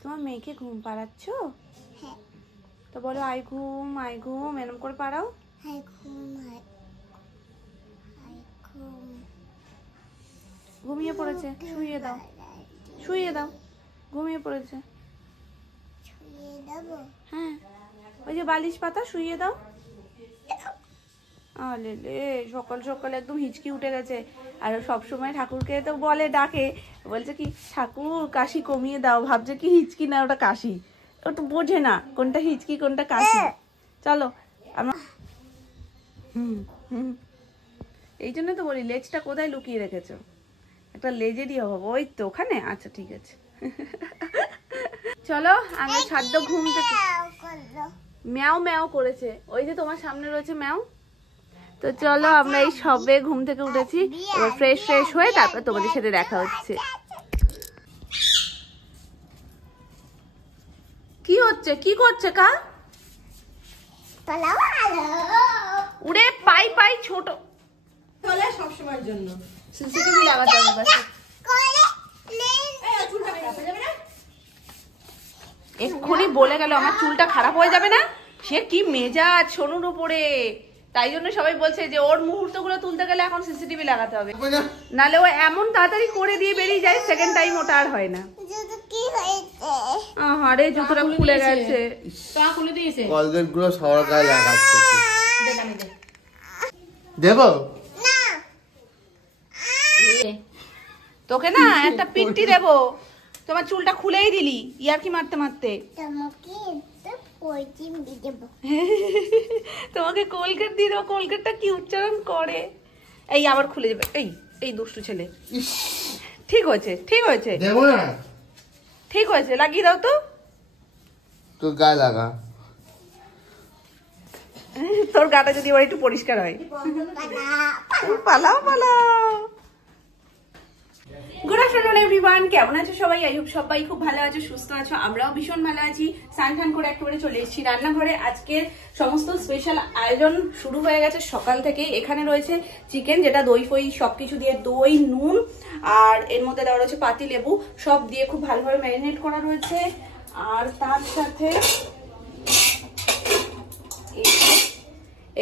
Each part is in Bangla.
তোমার মেয়েকে ঘুম পাড়াচ্ছ? হ্যাঁ। তো বলো আই ঘুম এরকম করে পাড়াও। ঘুমিয়ে পড়েছে, শুইয়ে দাও ঘুমিয়ে পড়েছে। হ্যাঁ, ওই যে বালিশ পাতা শুইয়ে দাও। আলে সকাল সকাল একদম হিচকি উঠে গেছে। আর সবসময় ঠাকুরকে তো বলে, ডাকে, বলছে কি ঠাকুর কাশি কমিয়ে দাও, ভাবছে কি হিচকি না ওটা কাশি। ও তো বোঝে না কোনটা হিচকি কোনটা কাশি। চলো আমরা এই জন্য তো বলি লেজটা কোথায় লুকিয়ে রেখেছো? একটা লেজেরই অভাব। ওই তো ওখানে। আচ্ছা ঠিক আছে। চলো আমরা ছাদ্য ঘুম থেকে ম্যাও ম্যাও করেছে। ওই যে তোমার সামনে রয়েছে ম্যাও। তো চলো আমরা এই সবে ঘুম থেকে উঠেছি, এবার ফ্রেশ হয়ে তারপর তোমাদের সাথে দেখা হচ্ছে। কি হচ্ছে, কি করছে কা? উড়ে পাই ছোট চলে সব সময়ের জন্য সিসিটিভি লাগাতে হবে বাস। এক্ষুনি বলে গেল আমার চুলটা খারাপ হয়ে যাবে না। সে কি মেজাজ সোনুর উপরে, তাই জন্য সবাই বলছে যে ওর মুহূর্তগুলো তুলতে গেলে এখন সিসিটিভি লাগাতে হবে, নালে ও এমন তাড়াতাড়ি করে দিয়ে বেরিয়ে যায়, সেকেন্ড টাইম ওটা আর হয় না। আরে জুতোটা খুলে গেছে, তা খুলে দিয়েছে। কলগেট গুলো সবার গায়ে লাগাচ্ছে। দেবো না তোকে, না একটা পিট্টি দেবো। তোমার চুলটা খুলেই দিলি ইয়ার্কি মারতে মারতে। তোমাকে কোলগেট দিয়ে দেবো। কোলগেটটা কি উচ্চারণ করে, এই আবার খুলে যাবে। এই দুষ্টু ছেলে। ঠিক হয়েছে দেবো না, ঠিক হয়েছে, লাগিয়ে দাও তো। তোর গায়ে লাগা, তোর গাটা যদি এবার একটু পরিষ্কার হয়। পালাও। গুড আফটারনুন এভরিওয়ান, কেমন আছো সবাই? আই হোপ সবাই খুব ভালো আছো, সুস্থ আছো। আমরাও ভীষণ ভালো আছি। স্নান করে একেবারে চলে এসেছি রান্নাঘরে। আজকে সমস্ত স্পেশাল আয়োজন শুরু হয়ে গেছে সকাল থেকে। এখানে রয়েছে চিকেন, যেটা দই ফই সবকিছু দিয়ে, দই, নুন, আর এর মধ্যে দেওয়া রয়েছে পাতি লেবু, সব দিয়ে খুব ভালোভাবে ম্যারিনেট করা রয়েছে। আর তার সাথে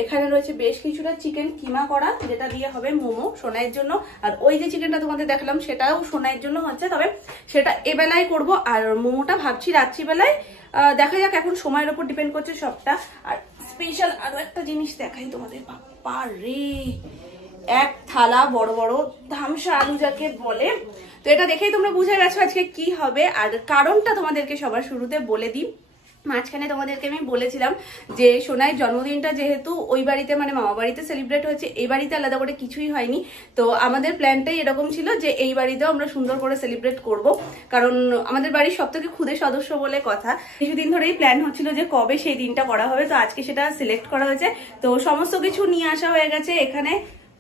এখানে রয়েছে বেশ কিছুটা চিকেন কিমা করা, যেটা দিয়ে হবে মোমো সোনাইয়ের জন্য। আর ওই যে চিকেনটা তোমাদের দেখালাম সেটাও সোনাইয়ের জন্য হচ্ছে, তবে সেটা এবেলায় করব। আর মোমোটা ভাবছি রাত্রিবেলায়, দেখা যাক, এখন সময়ের উপর ডিপেন্ড করছে সবটা। আর স্পেশাল আরো একটা জিনিস দেখাই তোমাদের, বাপ্পা রে, এক থালা বড় বড় ধামসা আলু যাকে বলে। তো এটা দেখেই তোমরা বুঝে গেছো আজকে কি হবে। আর কারণটা তোমাদেরকে সবার শুরুতে বলে দিই। মাঝখানে তোমাদেরকে আমি বলেছিলাম যে সোনাইয়ের জন্মদিনটা যেহেতু ওই বাড়িতে মানে মামা বাড়িতে সেলিব্রেট হয়েছে, এই বাড়িতে আলাদা করে কিছুই হয়নি। তো আমাদের প্ল্যানটাই এরকম ছিল যে এই বাড়িতেও আমরা সুন্দর করে সেলিব্রেট করব, কারণ আমাদের বাড়ির সব থেকে ক্ষুদে সদস্য বলে কথা। কিছুদিন ধরেই প্ল্যান হচ্ছিল যে কবে সেই দিনটা করা হবে, তো আজকে সেটা সিলেক্ট করা হয়েছে। তো সমস্ত কিছু নিয়ে আসা হয়ে গেছে। এখানে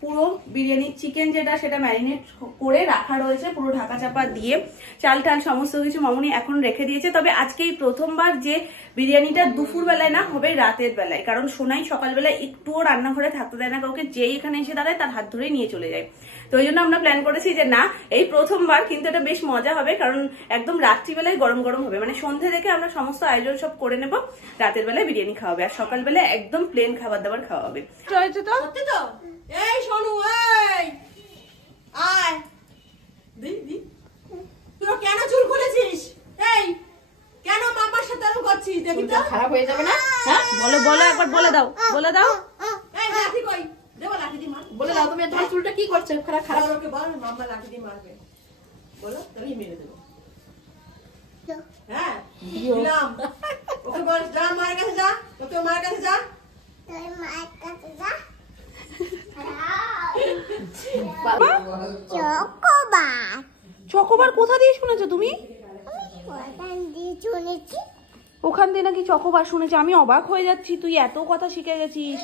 পুরো বিরিয়ানির চিকেন যেটা, সেটা ম্যারিনেট করে রাখা রয়েছে পুরো ঢাকা চাপা দিয়ে। চাল টাল সমস্ত কিছু মামুনি এখন রেখে দিয়েছে। তবে আজকে এই প্রথমবার যে বিরিয়ানিটা দুপুর বেলায় না, হবে রাতের বেলায়, কারণ সোনাই সকালবেলায় একটুও রান্নাঘরে থাকতে দেয় না কাউকে। যেই এখানে এসে দাঁড়ায় তার হাত ধরেই নিয়ে চলে যায়। তো ওই জন্য আমরা প্ল্যান করেছি যে না, এই প্রথমবার, কিন্তু এটা বেশ মজা হবে, কারণ একদম রাত্রিবেলায় গরম গরম হবে। মানে সন্ধ্যে থেকে আমরা সমস্ত আয়োজন সব করে নেব, রাতের বেলায় বিরিয়ানি খাওয়া হবে, আর সকালবেলায় একদম প্লেন খাবার দাবার খাওয়া হবে। তো এই শোনো, এই আয় দিদি, তুই কেন চুল খুলেছিস? এই কেন মামার সাথে এরকম করছিস? দেখি তো খারাপ হয়ে যাবে না? হ্যাঁ বলো একবার বলে দাও। এই লাঠি কই? দেবো লাঠি দি মার। বলে দাও তুমি তোমার চুলটা কি করছে? খারাপ ওকে বল, মামা লাঠি দি মারবে। বলো তাহলেই মেরে দেব। হ্যাঁ দিলাম। ওকে বল, যা মায়ের কাছে যা, ওকে মায়ের কাছে যা, তুই মায়ের কাছে যা। চকোবার কোথা দিয়ে শুনেছো তুমি? ওখান দিয়ে নাকি চকোবার শুনেছি। আমি অবাক হয়ে যাচ্ছি, তুই এত কথা শিখে গেছিস।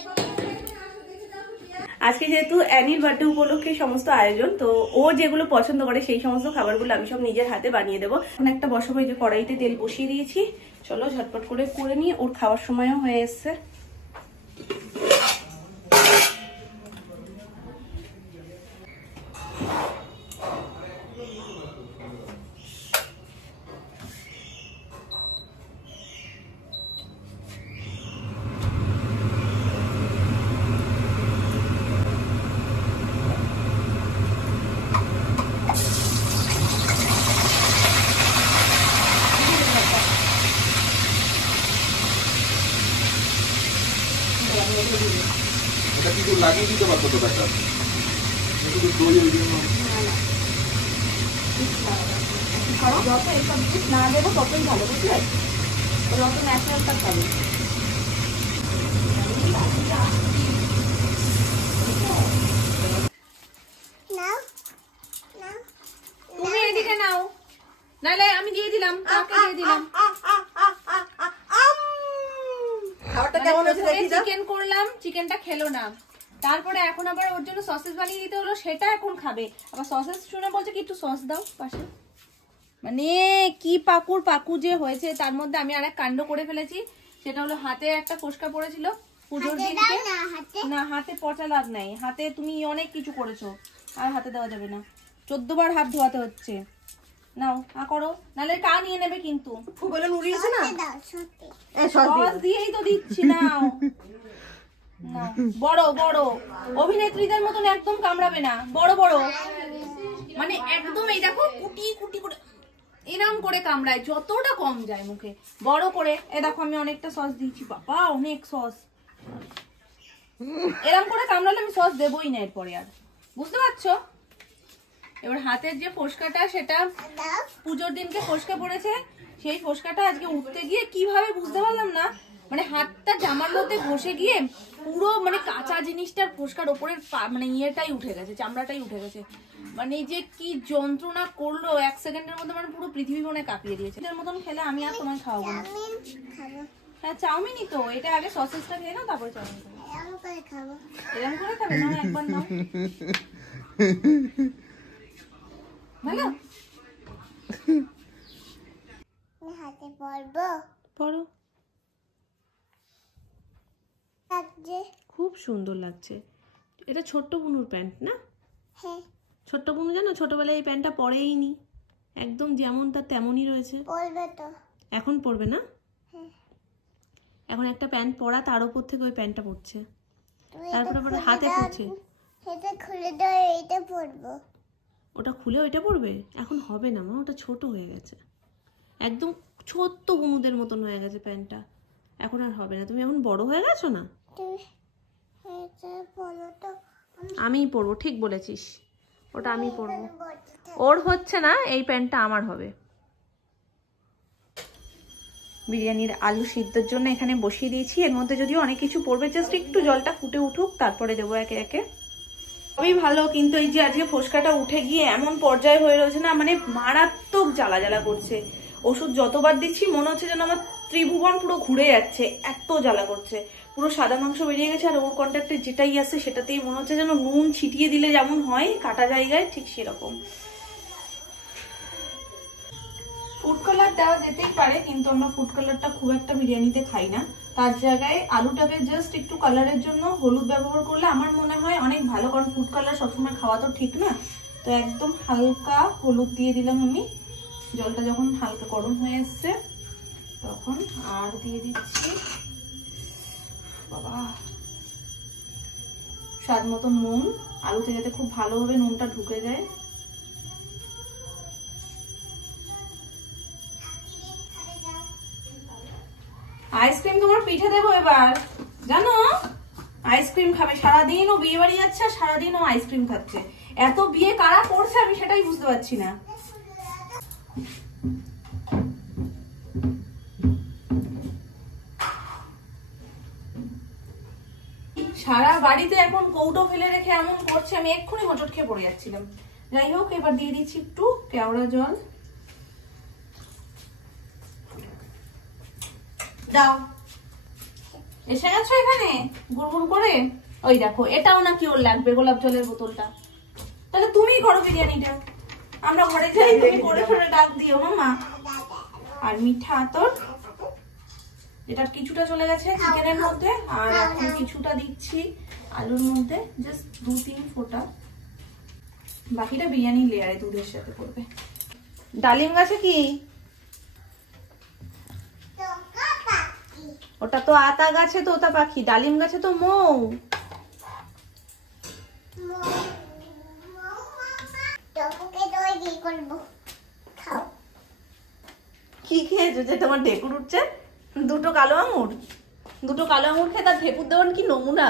আজকে যেহেতু অ্যানির বার্থডে উপলক্ষে সমস্ত আয়োজন, তো ও যেগুলো পছন্দ করে সেই সমস্ত খাবারগুলো আমি সব নিজের হাতে বানিয়ে দেবো। এখন একটা বসাবো, যে কড়াইতে তেল বসিয়ে দিয়েছি, চলো ঝটপট করে নিয়ে, ওর খাওয়ার সময়ও হয়ে এসছে। লাগিয়ে দিতে পারতো তো ব্যাটা, শুধু দই ওই জন্য যত এইসব জিনিস না দেবো ততই ভালো, বুঝলে? যত ন্যাচারালটা খাবে। তুমি এদিকে নাও, নাহলে আমি দিয়ে দিলাম, কাকে দিয়ে দিলাম। খাবারটা কেমন হয়েছে? চিকেন করলাম, চিকেনটা খেলো না, তারপরে এখন আবার ওর জন্য সসেস বানিয়ে দিতে হলো, সেটা এখন খাবে। আবার সসেস শুনে বলছে কি একটু সস দাও পাশে। মানে কি পাকু যে হয়েছে। তার মধ্যে আমি আরেক কাণ্ড করে ফেলেছি, সেটা হলো হাতে একটা ফোসকা পড়েছিল পুজোর দিনকে। না, হাতে পচা লাভ নাই, হাতে তুমি অনেক কিছু করেছো, আর হাতে দেওয়া যাবে না, 14 বার হাত ধোয়াতে হচ্ছে। নাও করো, নাহলে কা নিয়ে নেবে কিন্তু। ফুগলে নুড়িয়েছে না, সস দিয়েই তো দিচ্ছি। নাও বড় বড় অভিনেত্রীদের মতন একদম কামড়াবে না, বড় বড়, মানে একদম এই দেখো কুটি কুটি করে এরম করে কামড়ায়, যতটা কম যায় মুখে, বড় করে। এ দেখো আমি অনেকটা সস দিয়েছি, বাবা অনেক সস। এরম করে কামড়ালে আমি সস দেবই না এরপরে আর, বুঝতে পারছো? এবার হাতের যে ফোসকাটা, সেটা পুজোর দিনকে ফোসকা পড়েছে, সেই ফোসকাটা আজকে উঠতে গিয়ে কিভাবে বুঝতে পারলাম না, মানে হাতটা জামার মধ্যে ঘষে গিয়ে পুরো মানে কাঁচা জিনিসটার ফোসকার ওপরের মানে ইয়েটাই উঠে গেছে, চামড়াটাই উঠে গেছে। মানে যে কি যন্ত্রণা করলো, 1 সেকেন্ডের মধ্যে মানে পুরো পৃথিবী মনে কাঁপিয়ে দিয়েছে। এর মতন খেলে আমি আর তোমায় খাওয়াবো না। হ্যাঁ চাউমিনই তো, এটা আগে সসেসটা খেয়ে নাও, তারপরে চাউমিন খাবো। এরকম করে খাবে না, একবার নাও। ভালো হাতে পরবো, পড়ো। খুব সুন্দর লাগছে। এটা ছোট্ট বুনুর প্যান্ট না? হ্যাঁ ছোট্ট বুনু জানো ছোটবেলায় এই প্যান্টটা পরেই নি, একদম যেমন তার তেমনই রয়েছে। পরবে তো এখন পরবে না? এখন একটা প্যান্ট পরা, তার উপর থেকে ওই প্যান্টটা পরছে, তারপরে আবার হাতে পরছে। এটা খুলে দাও, এইটা পরবো। ওটা খুলে ওইটা পরবে? এখন হবে না মা, ওটা ছোট হয়ে গেছে, একদম ছোট্ট বুনুদের মতন হয়ে গেছে প্যান্টটা, এখন আর হবে না। তুমি এখন বড় হয়ে গেছো না? আমিই পরবো, ঠিক বলেছিস, ওটা আমি পরবো। ওর হচ্ছে না, এই প্যান্টটা আমার হবে। বিরিয়ানির আলু সিদ্ধর জন্য এখানে বসিয়ে দিয়েছি, এর মধ্যে যদিও অনেক কিছু পড়বে, জাস্ট একটু জলটা ফুটে উঠুক, তারপরে দেবো একে একে। খুবই ভালো, কিন্তু এই যে আজকে ফোসকাটা উঠে গিয়ে এমন পর্যায়ে হয়ে রয়েছে না, মানে মারাত্মক জ্বালা জ্বালা করছে। ওষুধ যতবার দিচ্ছি মনে হচ্ছে যেন আমার ত্রিভুবন পুরো ঘুরে যাচ্ছে, এত জ্বালা করছে। পুরো সাদা মাংস বেরিয়ে গেছে, আর ওর কন্ট্যাক্টে যেটাই আসছে সেটাতেই মনে হচ্ছে যেন নুন ছিটিয়ে দিলে যেমন হয় কাটা জায়গায়, ঠিক সেরকম। ফুড কালার দেওয়া যেতেই পারে, কিন্তু আমরা ফুড কালারটা খুব একটা বিরিয়ানিতে খাই না। তার জায়গায় আলুটাকে জাস্ট একটু কালারের জন্য হলুদ ব্যবহার করলে আমার মনে হয় অনেক ভালো, কারণ ফুড কালার সবসময় খাওয়া তো ঠিক না। তো একদম হালকা হলুদ দিয়ে দিলাম আমি, জলটা যখন হালকা গরম হয়ে এসছে তখন। আর দিয়ে দিচ্ছি বাবা স্বাদ মতো নুন, আলুতে যাতে খুব ভালোভাবে নুনটা ঢুকে যায়। আইসক্রিম তোমার পিঠে দেবো এবার, জানো? আইসক্রিম খাবে সারাদিন, ও বিয়ে বাড়ি যাচ্ছে, সারাদিন ও আইসক্রিম খাচ্ছে। এত বিয়ে কারা করছে আমি সেটাই বুঝতে পারছি না। সারা বাড়িতে এখন কৌটো ফেলে রেখে এমন করছে, আমি এক্ষুনি হোঁচট খেয়ে পড়ে যাচ্ছিলাম। যাই হোক, এবার দিয়ে দিচ্ছি একটু কেওড়া জল। দাও, এসে গেছো এখানে গুড়গুড় করে। ওই দেখো এটাও নাকি ওর লাগবে, গোলাপ জলের বোতলটা। তাহলে তুমিই করো বিরিয়ানিটা, আমরা ঘরে যাই, তুমি করে করে ডাক দিও মামা। আর মিঠা আতর, এটা কিছুটা চলে গেছে চিকেনের মধ্যে, আর এখন কিছুটা দিচ্ছি আলুর মধ্যে, জাস্ট 2-3 ফোঁটা। বাকিটা বিরিয়ানি লেয়ারে দুধের সাথে করবে। ডালিম গাছে কি? ওটা তো আতা গাছে তোতা পাখি, ডালিম গাছে তো মৌ। কি খেয়েছো যে তোমার ঢেকুর উঠছে? দুটো কালো আঙুর, দুটো কালো আঙুর খেয়ে তার ঢেকুর দেওয়ার কি নমুনা।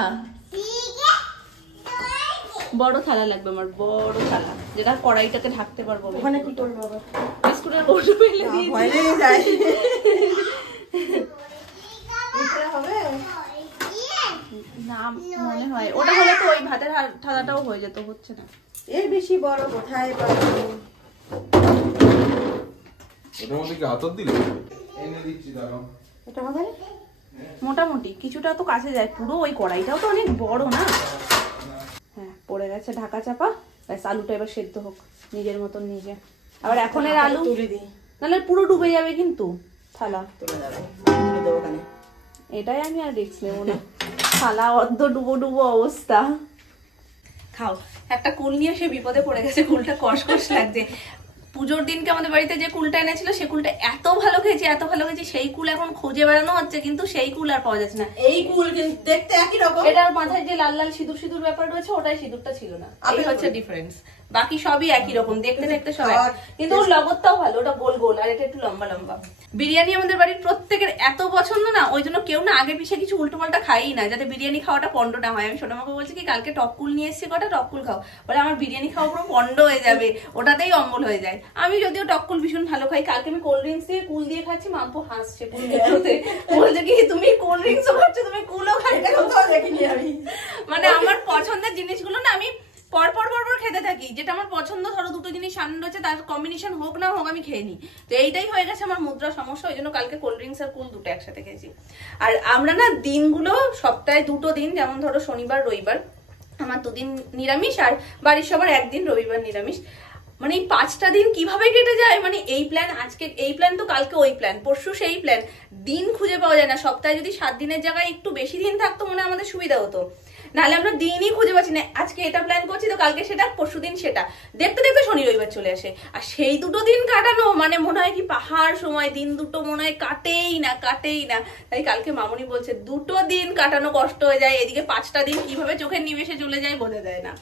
বড় থালা লাগবে আমার, বড় থালা, যেটা কড়াইটাকে ঢাকতে পারবো। ওখানে কি করবো আবার? বিস্কুটের কৌটো ফেলে দিয়েছি। ভয় লেগে যায়। এটা হবে না মনে হয় ওটা হলে তো ওই ভাতের থালাটাও হয়ে যেত, হচ্ছে না। এর বেশি বড় কোথায় পাবো? এটার মধ্যে কি আতর দিলে? এনে দিচ্ছি দাঁড়াও। এটা হবে না? মোটামুটি কিছুটা তো কাছে যায়, পুরো ওই কড়াইটাও তো অনেক বড় না। হ্যাঁ পড়ে গেছে, ঢাকা চাপা। ব্যাস আলুটা এবার সেদ্ধ হোক নিজের মতন নিজে। আবার এখন এর আলু তুলে দিই, নাহলে পুরো ডুবে যাবে কিন্তু থালা। তুলে যাবে, তুলে দেবো ওখানে। এটাই আমি আর রিস্ক নেবো না, থালা অর্ধ ডুবো ডুবো অবস্থা। খাও, একটা কুল নিয়ে সে বিপদে পড়ে গেছে, কুলটা কষকষ লাগছে। পুজোর দিনকে আমাদের বাড়িতে যে কুলটা এনেছিল সে কুলটা এত ভালো খেয়েছি, এত ভালো খেয়েছি, সেই কুল এখন খুঁজে বেড়ানো হচ্ছে, কিন্তু সেই কুল আর পাওয়া যাচ্ছে না। এই কুল কিন্তু দেখতে একই রকম। এটার মাথায় যে লাল লাল সিঁদুর সিঁদুর ব্যাপার রয়েছে, ওটাই সিঁদুরটা ছিল না, এই হচ্ছে ডিফারেন্স। বাকি সবই একই রকম দেখতে দেখতে সব এক। কিন্তু ওর লগতটাও ভালো, ওটা গোল গোল আর এটা একটু লম্বা লম্বা। বিরিয়ানি আমাদের বাড়ির প্রত্যেকের এত পছন্দ না, ওই জন্য কেউ না আগে পিছিয়ে কিছু উল্টো পাল্টা খাই না, যাতে বিরিয়ানি খাওয়াটা পন্ড না হয়। আমি ছোটমাকে বলছি কি কালকে টককুল নিয়ে এসেছি, কটা টককুল খাও, বলে আমার বিরিয়ানি খাওয়া পুরো পন্ড হয়ে যাবে, ওটাতেই অম্বল হয়ে যায়। আমি যদিও টককুল ভীষণ ভালো খাই, কালকে আমি কোল্ড ড্রিঙ্কস দিয়ে কুল দিয়ে খাচ্ছি, মাম্পু হাসছে বলছে কি তুমি কোল্ড ড্রিঙ্কসও খাচ্ছ, তুমি কুলও খাচ্ছ। দেখিনি আমি, মানে আমার পছন্দের জিনিসগুলো না আমি পরপর খেতে থাকি, যেটা আমার পছন্দ, ধরো দুটো জিনিস সামনে রয়েছে, তার কম্বিনেশন হোক না হোক আমি খেয়ে নিই। তো এইটাই হয়ে গেছে আমার মুদ্রা সমস্যা, ওই জন্য কালকে কোল্ড ড্রিঙ্কস আর কুল দুটো একসাথে খেয়েছি। আর আমরা না দিনগুলো সপ্তাহে দুটো দিন, যেমন ধরো শনিবার রবিবার আমার 2 দিন নিরামিষ, আর বাড়ির সবার 1 দিন রবিবার নিরামিষ। মানে এই 5টা দিন কিভাবে কেটে যায়, মানে এই প্ল্যান আজকে এই প্ল্যান তো কালকে ওই প্ল্যান, পরশু সেই প্ল্যান, দিন খুঁজে পাওয়া যায় না। সপ্তাহে যদি 7 দিনের জায়গায় একটু বেশি দিন থাকতো মনে আমাদের সুবিধা হতো, নাহলে আমরা দিনই খুঁজে পাচ্ছি না। আজকে এটা প্ল্যান করছি তো কালকে সেটা, পরশু দিন সেটা, দেখতে দেখতে শনি রবিবার চলে আসে। আর সেই দুটো দিন কাটানো মানে মনে হয় কি পাহাড় সময়, দিন দুটো মনে হয় কাটেই না। তাই কালকে মামনি বলছে 2টো দিন কাটানো কষ্ট হয়ে যায়, এদিকে 5টা দিন কিভাবে চোখের নিমেষে চলে যায় বোঝা যায় না।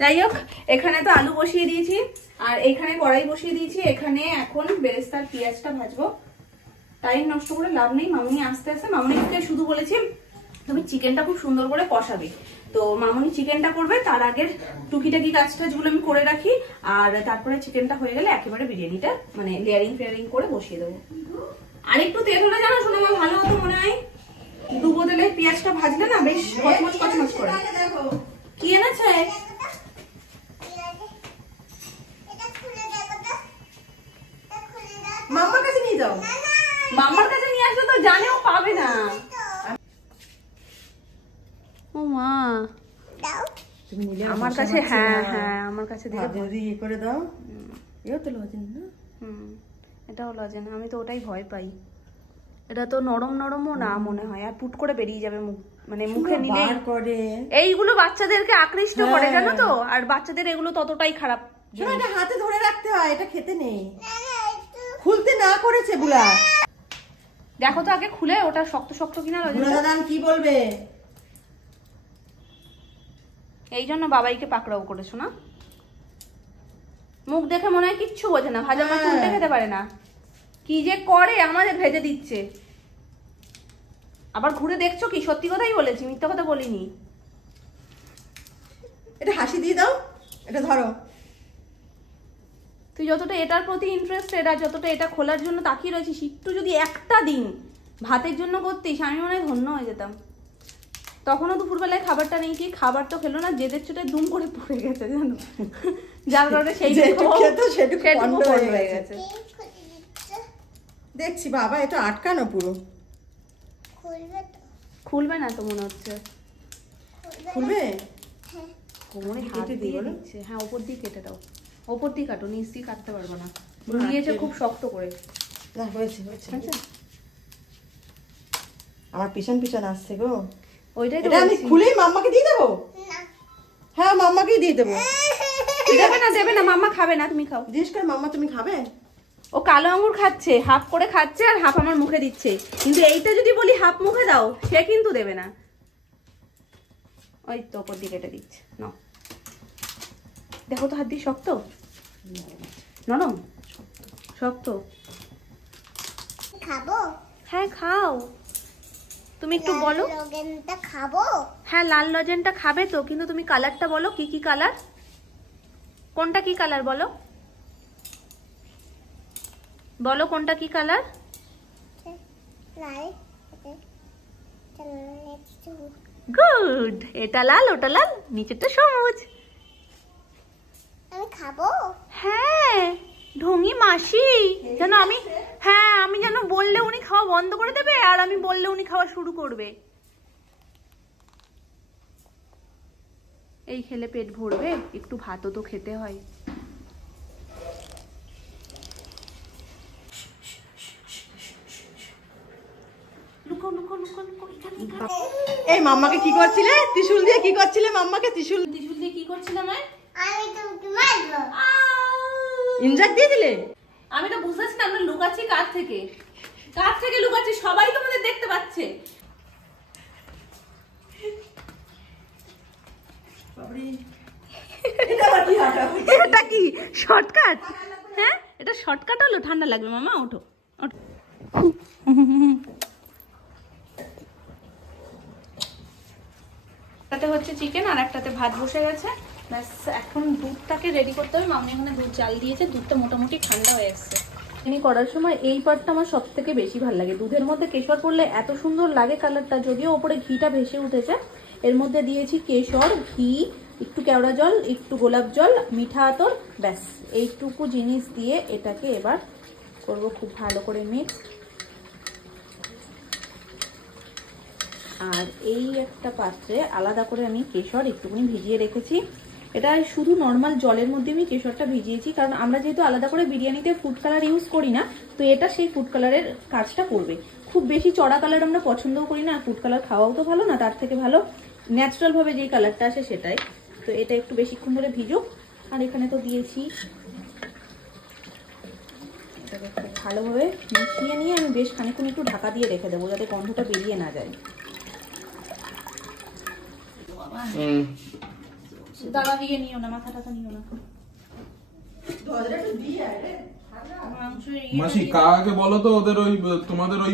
যাই হোক, এখানে তো আলু বসিয়ে দিয়েছি, আর এখানে কড়াই বসিয়ে দিয়েছি। এখানে এখন বেরেস্তার পেঁয়াজটা ভাজবো। টাইম নষ্ট করে লাভ নেই, মামনি আস্তে আস্তে। মামনিকে শুধু বলেছি তুমি চিকেনটা খুব সুন্দর করে কষাবে, তো মামনি চিকেনটা করবে, তার আগের টুকিটাকি কাজটাজগুলো আমি করে রাখি, আর তারপরে চিকেনটা হয়ে গেলে একেবারে বিরিয়ানিটা মানে লেয়ারিং ফেয়ারিং করে বসিয়ে দেবো। আর একটু তেল হলে জানো শোনো আমার ভালো হতো মনে হয়, ডুবো তেলে পেঁয়াজটা ভাজলে না বেশ কচমচ করে। কি এনেছে? মামার কাছে নিয়ে যাও। মামার কাছে নিয়ে আসলে তো জানেও পাবে না। ও মা, তুমি নিলে আমার কাছে, হ্যাঁ আমার কাছে যদি ইয়ে করে দাও, এও তো লজেন না। এটাও লজেন, আমি তো ওটাই ভয় পাই। এটা তো নরমও না মনে হয়, আর পুট করে বেরিয়ে যাবে মুখ, মানে মুখে নিলে করে। এইগুলো বাচ্চাদেরকে আকৃষ্ট করে জানো তো, আর বাচ্চাদের এগুলো ততটাই খারাপ। এটা হাতে ধরে রাখতে হয়, এটা খেতে নেই, খুলতে না করেছে বুলা। দেখো তো আগে খুলে ওটা শক্ত শক্ত কিনা লজেন। দাদান কি বলবে? এই জন্য বাবাইকে পাকড়াও করেছো না? মুখ দেখে মনে হয় কিচ্ছু বোঝে না, ভাজা মাছ উল্টে খেতে পারে না, কি যে করে আমাদের ভেজে দিচ্ছে। আবার ঘুরে দেখছো কি? সত্যি কথাই বলেছি, মিথ্যা কথা বলিনি। এটা হাসি দিয়ে দাও, এটা ধরো। তুই যতটা এটার প্রতি ইন্টারেস্টেড আর যতটা এটা খোলার জন্য তাকিয়ে রয়েছিস, একটু যদি একটা দিন ভাতের জন্য করতিস আমি মনে হয় ধন্য হয়ে যেতাম। তখনও দুপুরবেলায় খাবারটা নেই, কি খাবার তো খেলো না, জেদের চোটে দুম করে পড়ে গেছে জানো, যার কারণে সেই সেটুকু হয়ে গেছে। দেখছি বাবা, এটা আটকানো পুরো, খুলবে না তো মনে হচ্ছে। খুলবে? কোমরে হাত কেটে দিই দিয়ে বলো? দিচ্ছে। হ্যাঁ, ওপর দিয়ে কেটে দাও। ওপর দিয়ে কাটো, নিচ দিয়ে কাটতে পারবো না। নিয়েছে খুব শক্ত করে। না হয়েছে হয়েছে আমার পিছন পিছন আসছে গো। ওইটাই তো এটা আমি বলছি। খুলেই মাম্মাকে দিয়ে দেবো? হ্যাঁ মাম্মাকেই দিয়ে দেবো। দেবে না, মাম্মা খাবে না, তুমি খাও। জিজ্ঞেস করে মাম্মা তুমি খাবে? ও কালো আঙ্গুর খাচ্ছে, হাফ করে খাচ্ছে আর হাফ আমার মুখে দিচ্ছে। কিন্তু এইটা যদি বলি হাফ মুখে দাও, সে কিন্তু দেবে না। ওই তো ওপর দিয়ে কেটে দিচ্ছে। নাও, দেখো তো হাত দিয়ে শক্ত, নরম, শক্ত। খাবো? হ্যাঁ খাও, তুমি একটু বলো। লগেনটা খাবো? হ্যাঁ, লাল লজেনটা খাবে তো, কিন্তু তুমি কালারটা বলো, কি কি কালার, কোনটা কি কালার বলো, বলো কোনটা কি কালার। লাল। গুড, এটা লাল, ওটা লাল, নিচেরটা সবুজ। আমি খাবো? হ্যাঁ, ঢঙি মাসি যেন আমি যেন বললে উনি খাওয়া বন্ধ করে দেবে, আর আমি বললে উনি খাওয়া শুরু করবে। এই খেলে পেট ভরবে? একটু ভাতও তো খেতে হয়। লুকো লুকো লুকো লুকো, এখানে এখানে। এই মাম্মাকে কি করছিলে? ত্রিশূল দিয়ে কি করছিলে মাম্মাকে? ত্রিশূল ত্রিশূল দিয়ে কি করছিলাম? আমি তোমাকে মারবো। ইনজেক্ট দিয়ে দিলে? আমি তো বুঝতে পারছি না আমরা লুকাচ্ছি কার থেকে, কার থেকে লুকাচ্ছি, সবাই তো আমাদের দেখতে পাচ্ছে। এটা কি শর্টকাট? হ্যাঁ, এটা শর্টকাট হলো। ঠান্ডা লাগবে মামা, ওঠো ওঠো। একটাতে হচ্ছে চিকেন আর একটাতে ভাত বসে গেছে। ব্যাস, এখন দুধটাকে রেডি করতে হবে। মামনি এখানে দুধ জাল দিয়েছে, দুধটা মোটামুটি ঠান্ডা হয়ে এসছে। চিনি করার সময় এই পার্টটা আমার সব থেকে বেশি ভালো লাগে। দুধের মধ্যে কেশর পড়লে এত সুন্দর লাগে কালারটা, যদিও ওপরে ঘিটা ভেসে উঠেছে। এর মধ্যে দিয়েছি কেশর, ঘি, একটু কেওড়া জল, একটু গোলাপ জল, মিঠা আতর, ব্যাস এইটুকু জিনিস দিয়ে এটাকে এবার করব খুব ভালো করে মিক্স। আর এই একটা পাত্রে আলাদা করে আমি কেশর একটুখানি ভিজিয়ে রেখেছি। এটা শুধু নর্মাল জলের মধ্যে আমি কেশরটা ভিজিয়েছি, কারণ আমরা যেহেতু আলাদা করে বিরিয়ানিতে ফুড কালার ইউজ করি না, তো এটা সেই ফুড কালারের কাজটা করবে। খুব বেশি চড়া কালার আমরা পছন্দও করি না, আর ফুড কালার খাওয়াও তো ভালো না, তার থেকে ভালো ন্যাচারাল ভাবে যেই কালারটা আসে সেটাই। তো এটা একটু বেশিক্ষণ ধরে ভিজুক। আর এখানে তো দিয়েছি, এটাকে খুব ভালোভাবে মিশিয়ে নিয়ে আমি বেশ খানিকক্ষণ একটু ঢাকা দিয়ে রেখে দেবো, যাতে গন্ধটা বেরিয়ে না যায়। দাঁড়া দিয়ে নিও না, মাথা টাথা নিও না। মাসি কাকে বলো তো ওদের ওই তোমাদের ওই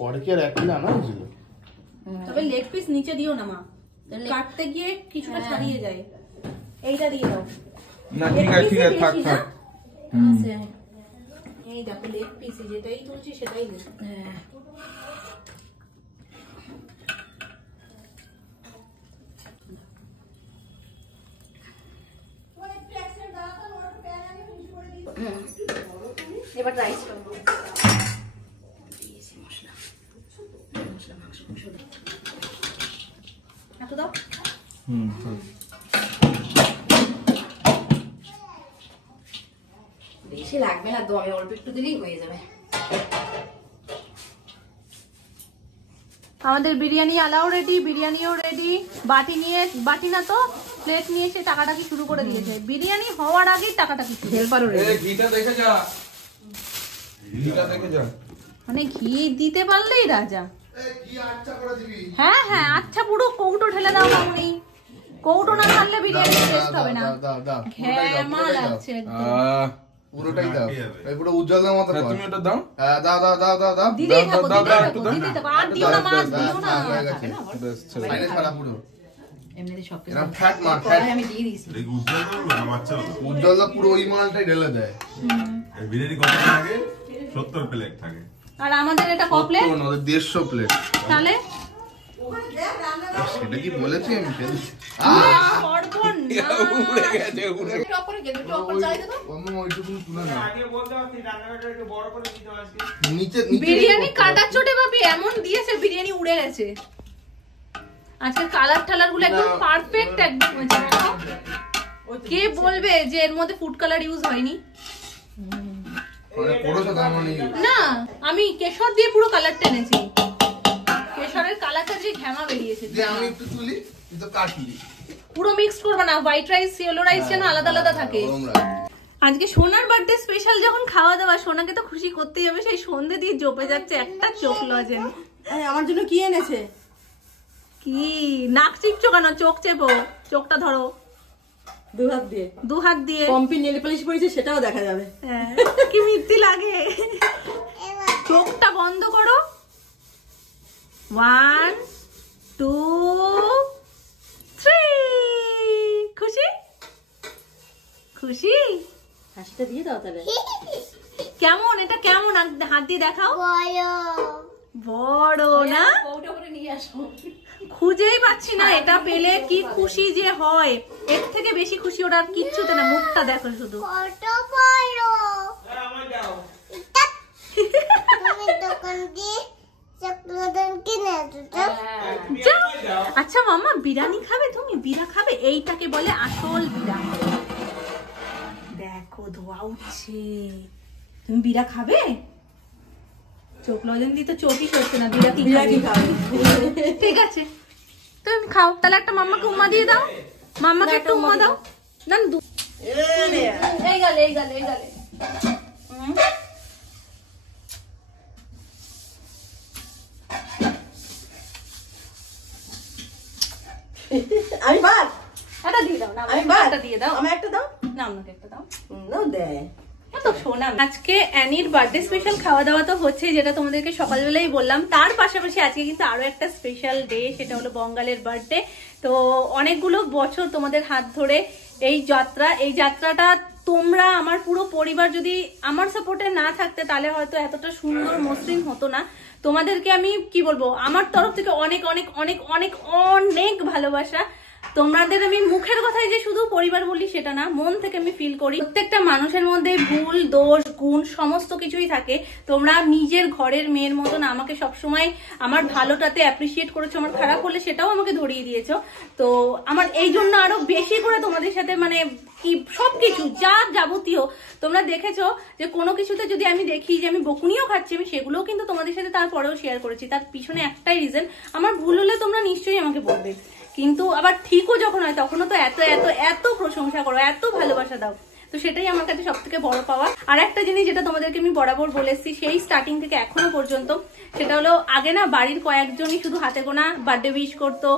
পরে কি আর এক কিলো আনা হয়েছিল? তবে লেগ পিস নিচে দিও না মা, কাটতে গিয়ে কিছুটা ছাড়িয়ে যায়। এইটা দিয়ে দাও। না ঠিক আছে থাক থাক। এই দেখো লেগ পিস, যেটাই তুলছি সেটাই নে। এবার রাইস করবো। এত দাও। বেশি লাগবে না তো, আমি অল্প একটু দিলেই হয়ে যাবে। আমাদের বিরিয়ানি আলাও রেডি, বিরিয়ানিও রেডি। বাটি না তো প্লেট নিয়ে এসে টাকাটাকি শুরু করে দিয়েছে। বিরিয়ানি হওয়ার আগেই টাকাটাকি শুরু। হেল্পারও রেডি। ঘিটা দেখে যা, ঘিটা দেখে যা। মানে ঘি দিতে পারলেই রাজা। হ্যাঁ হ্যাঁ, আচ্ছা পুরো কৌটো ঢেলে দাও মামনি। কৌটো না ঢাললে বিরিয়ানি টেস্ট হবে না। ঘ্যামা লাগছে একদম। পুরোটাই দাও, এই পুরো উজ্জ্বলের মতো কর। তুমি ওটা দাও। দাও দাও দাও দাও দাও। দিতেই থাকো, দাও, দিতেই একটু থাকো, দাও। দিতেই থাকো। আর দিও না মাছ, দিও না। হয়ে গেছে। বেশ ছেড়ে সাইডে ছাড়া পুরো। এমনিতে সব কিছু এরকম ফ্যাট মার, ফ্যাট। আমি দিয়ে দিয়েছি। উজ্জ্বলদা পুরো ওই মালটাই ঢেলে দেয়। বিরিয়ানি কত থাকে? 70 প্লেট থাকে। আর আমাদের এটা কপলেট, ওদের 150 প্লেট। তাহলে সেটা কি বলেছি আমি ফেলছি উড়ে গেছে উড়ে টপ করে গেলে টপ করে চাই দেবো। ওইটুকু তুলে না আগে বলতে পারতি রান্নাঘরটা একটু বড় করে দিতে আজকে। নিচে বিরিয়ানি কাটা চোটে ভাবি এমন দিয়েছে বিরিয়ানি উড়ে গেছে। আজকে কালার টালার গুলো একদম পারফেক্ট একদম হয়েছে। কে বলবে যে এর মধ্যে ফুড কালার ইউজ হয়নি? পড়েছো তার মানে না, আমি কেশর দিয়ে পুরো কালার টেনেছি। কেশরের কালারটা যে ঘ্যামা বেরিয়েছে। যে আমি একটু তুলি তুই তো কাটলি পুরো মিক্স করবে না, হোয়াইট রাইস ইয়েলো রাইস যেন আলাদা আলাদা থাকে। গরম রাখবি। আজকে সোনার বার্থডে স্পেশাল যখন খাওয়া দাওয়া, সোনাকে তো খুশি করতেই হবে। সেই সন্ধে দিয়ে জপে যাচ্ছে একটা চোখ লজেন। আমার জন্য কি এনেছে? কি নাক চিপছো কেন? চোখ চেপো, চোখটা ধরো 2 হাত দিয়ে। 2 হাত দিয়ে। পম্পি নেল পলিশ পরেছে, সেটাও দেখা যাবে। হ্যাঁ, কি মিথ্যি লাগে। চোখটা বন্ধ করো। 1 2 3। খুশি খুশি? হাসিটা দিয়ে দাও তাহলে। কেমন এটা? কেমন হাত দিয়ে দেখাও। বড় না? ওটা করে নিয়ে আসো। খুঁজেই পাচ্ছি না। এটা পেলে কি খুশি যে হয়, এর থেকে বেশি খুশি ওটা আর কিচ্ছুতে না। মুখটা দেখো শুধু। কত বড় আমার দাও। তুমি দোকান দিয়ে চকলেট কিনে দিতে। যাও। আচ্ছা মামা, বিরিয়ানি খাবে তুমি? বিরা খাবে? এইটাকে বলে আসল বিরা। দেখো ধোয়া উঠছে। তুমি বিরা খাবে? চোখ লজেন দিয়ে তো চোখই করছে না। বিরা কি বিরিয়ানি খাবে? খাবে। ঠিক আছে, তুমি খাও। তাহলে একটা মাম্মাকে উম্মা দিয়ে দাও। মাম্মাকে একটু উম্মা দাও। না এই গেলে এই গেলে এই গেলে। আমি বাদ। একটা দিয়ে দাও না, আমি বাদ। একটা দিয়ে দাও। আমার একটা দাও। না, আমাকে একটা দাও। নাও দেয়। তো শোনা, আজকে অ্যানির বার্থডে স্পেশাল খাওয়া দাওয়া তো হচ্ছে, যেটা তোমাদেরকে সকালবেলাই বললাম। তার পাশাপাশি আজকে কিন্তু আরো একটা স্পেশাল ডে, সেটা হলো বঙ্গালের বার্থডে। তো অনেকগুলো বছর তোমাদের হাত ধরে এই যাত্রাটা তোমরা, আমার পুরো পরিবার যদি আমার সাপোর্টে না থাকতে, তাহলে হয়তো এতটা সুন্দর মসৃণ হতো না। তোমাদেরকে আমি কি বলবো, আমার তরফ থেকে অনেক অনেক অনেক অনেক অনেক ভালোবাসা। তোমাদের আমি মুখের কথাই যে শুধু পরিবার বলি সেটা না, মন থেকে আমি ফিল করি। প্রত্যেকটা মানুষের মধ্যে ভুল, দোষ, গুণ সমস্ত কিছুই থাকে। তোমরা নিজের ঘরের মেয়ের মতন আমাকে সবসময় আমার ভালোটাতে অ্যাপ্রিসিয়েট করেছো, আমার খারাপ হলে সেটাও আমাকে ধরিয়ে দিয়েছো। তো আমার এই জন্য আরো বেশি করে তোমাদের সাথে মানে কি সবকিছু যা যাবতীয় তোমরা দেখেছো, যে কোনো কিছুতে যদি আমি দেখি যে আমি বকুনিও খাচ্ছি, আমি সেগুলোও কিন্তু তোমাদের সাথে তারপরেও শেয়ার করেছি। তার পিছনে একটাই রিজন, আমার ভুল হলে তোমরা নিশ্চয়ই আমাকে বলবে। কিন্তু আবার ঠিকও যখন হয় তখনও তো এত এত এত প্রশংসা করো, এত ভালোবাসা দাও। তো সেটাই আমার কাছে সব থেকে বড় পাওয়া। আর একটা জিনিস যেটা তোমাদেরকে আমি বরাবর বলেছি সেই স্টার্টিং থেকে এখনো পর্যন্ত, সেটা হলো আগে না বাড়ির কয়েকজনই শুধু হাতে গোনা বার্থডে উইশ করতো,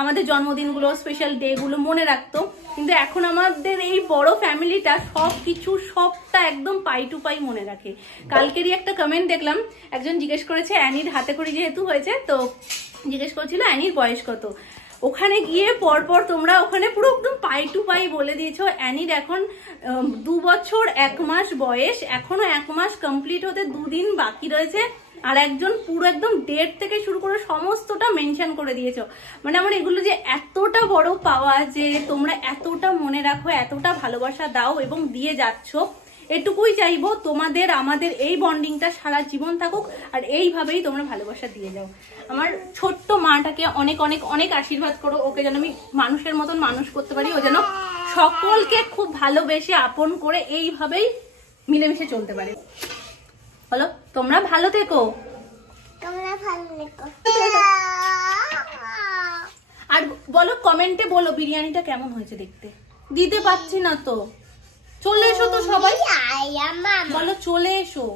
আমাদের জন্মদিনগুলো, স্পেশাল ডে গুলো মনে রাখতো। কিন্তু এখন আমাদের এই বড় ফ্যামিলিটা সবকিছু সবটা একদম পাই টু পাই মনে রাখে। কালকেরই একটা কমেন্ট দেখলাম, একজন জিজ্ঞেস করেছে অ্যানির হাতে করে যেহেতু হয়েছে, তো জিজ্ঞেস করছিল অ্যানির বয়স কত। ওখানে গিয়ে পরপর তোমরা ওখানে পুরো একদম পাই টু পাই বলে দিয়েছো। অ্যানির এখন 2 বছর 1 মাস বয়স, এখনো 1 মাস কমপ্লিট হতে 2 দিন বাকি রয়েছে। আর একজন পুরো একদম ডেট থেকে শুরু করে সমস্তটা মেনশন করে দিয়েছো। মানে আমার এগুলো যে এতটা বড় পাওয়া, যে তোমরা এতটা মনে রাখো, এতটা ভালোবাসা দাও এবং দিয়ে যাচ্ছ। এটুকুই চাইবো, তোমাদের আমাদের এই বন্ডিংটা সারা জীবন থাকুক, আর এইভাবেই তোমরা ভালোবাসা দিয়ে যাও। আমার ছোট্ট মাটাকে অনেক অনেক অনেক আশীর্বাদ করো, ওকে যেন আমি মানুষের মতন মানুষ করতে পারি, ও যেন সকলকে খুব ভালোবেসে আপন করে এইভাবেই মিলেমিশে চলতে পারে। বলো, তোমরা ভালো থেকো। তোমরা ভালো থেকো। আর বলো, কমেন্টে বলো বিরিয়ানিটা কেমন হয়েছে দেখতে। দিতে পাচ্ছি না তো, চলে এসো তো সবাই। বলো চলে এসো,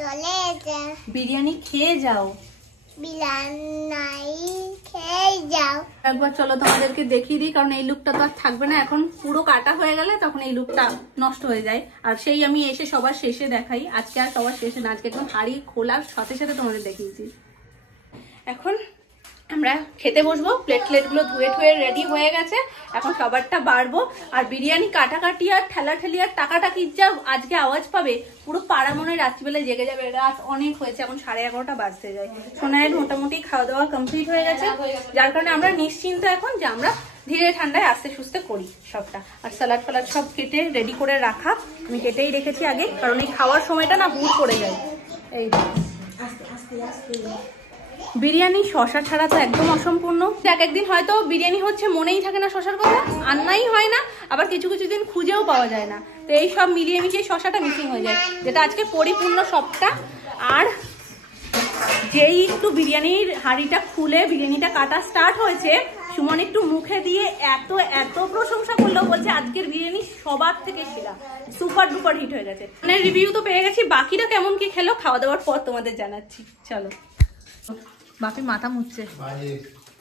চলে এসো, বিরিয়ানি খেয়ে যাও। বিরিয়ানি খেয়ে যাও। একবার চলো তোমাদেরকে দেখিয়ে দিই, কারণ এই লুকটা তো আর থাকবে না। এখন পুরো কাটা হয়ে গেলে তখন এই লুকটা নষ্ট হয়ে যায়। আর সেই আমি এসে সবার শেষে দেখাই, আজকে আর সবার শেষে না, আজকে একদম হাড়ি খোলার সাথে সাথে তোমাদের দেখিয়েছি। এখন আমরা খেতে বসবো। প্লেটগুলো ধুয়ে ঠুয়ে রেডি হয়ে গেছে, এখন সবারটা বাড়বো। আর বিরিয়ানি কাটাকাটি আর ঠেলাঠেলি আর টাকাটাকি যা আজকে আওয়াজ পাবে, পুরো পাড়া মনে হয় রাত্রিবেলায় জেগে যাবে। রাত অনেক হয়েছে, এখন 11:30 বাজতে যায়। সোনাইয়ের মোটামুটি খাওয়া দাওয়া কমপ্লিট হয়ে গেছে, যার কারণে আমরা নিশ্চিন্ত এখন যে আমরা ধীরে ঠান্ডায় আস্তে সুস্তে করি সবটা। আর স্যালাড ফ্যালাড সব কেটে রেডি করে রাখা, আমি কেটেই রেখেছি আগে, কারণ এই খাওয়ার সময়টা না হুড় পড়ে যায়। এই বিরিয়ানি শশা ছাড়া তো একদম অসম্পূর্ণ। এক একদিন হয়তো বিরিয়ানি হচ্ছে মনেই থাকে না শশার কথা, আন্নাই হয় না, আবার কিছু কিছু দিন খুঁজেও পাওয়া যায় না। তো এই সব মিলিয়ে মিশিয়ে শশাটা মিসিং হয়ে যায়, যেটা আজকে পরিপূর্ণ সবটা। আর যেই একটু বিরিয়ানির হাঁড়িটা খুলে বিরিয়ানিটা কাটা স্টার্ট হয়েছে, সুমন একটু মুখে দিয়ে এত এত প্রশংসা করলো, বলছে আজকের বিরিয়ানি সবার থেকে সেরা, সুপার ডুপার হিট হয়ে গেছে। মানে রিভিউ তো পেয়ে গেছি, বাকিরা কেমন কি খেলো খাওয়া দাওয়ার পর তোমাদের জানাচ্ছি। চলো। বাপি মাথা মুছছে।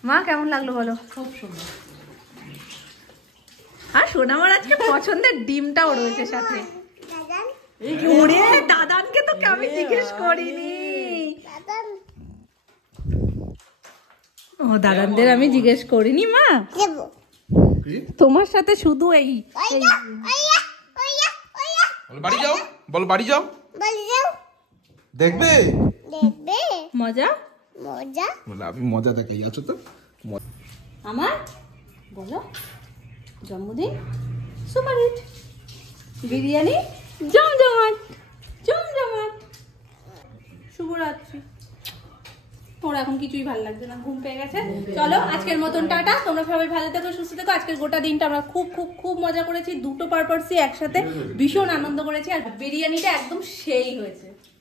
মা কেমন লাগলো বলো? খুব সুন্দর। আর সোনামার আজকে পছন্দের ডিমটাও রয়েছে সাথে। ওরে দাদানকে তো আমি জিজ্ঞেস করিনি। ও দাদানদের আমি জিজ্ঞেস করিনি মা, তোমার সাথে শুধু এই বাড়ি যাও, বলো বাড়ি যাও, দেখবে মজা মজা বলে আমি মজা দেখাই আছো তো। আমার বলো জন্মদিন সুপার হিট, বিরিয়ানি জমজমাট জমজমাট। শুভরাত্রি। ওর এখন কিছুই ভালো লাগছে না, ঘুম পেয়ে গেছে। চলো আজকের মতন টাটা, তোমরা সবাই ভালো থেকো, সুস্থ থেকো। আজকের গোটা দিনটা আমরা খুব খুব খুব মজা করেছি, দুটো পারপাসই একসাথে ভীষণ আনন্দ করেছি। আর বিরিয়ানিটা একদম সেই হয়েছে।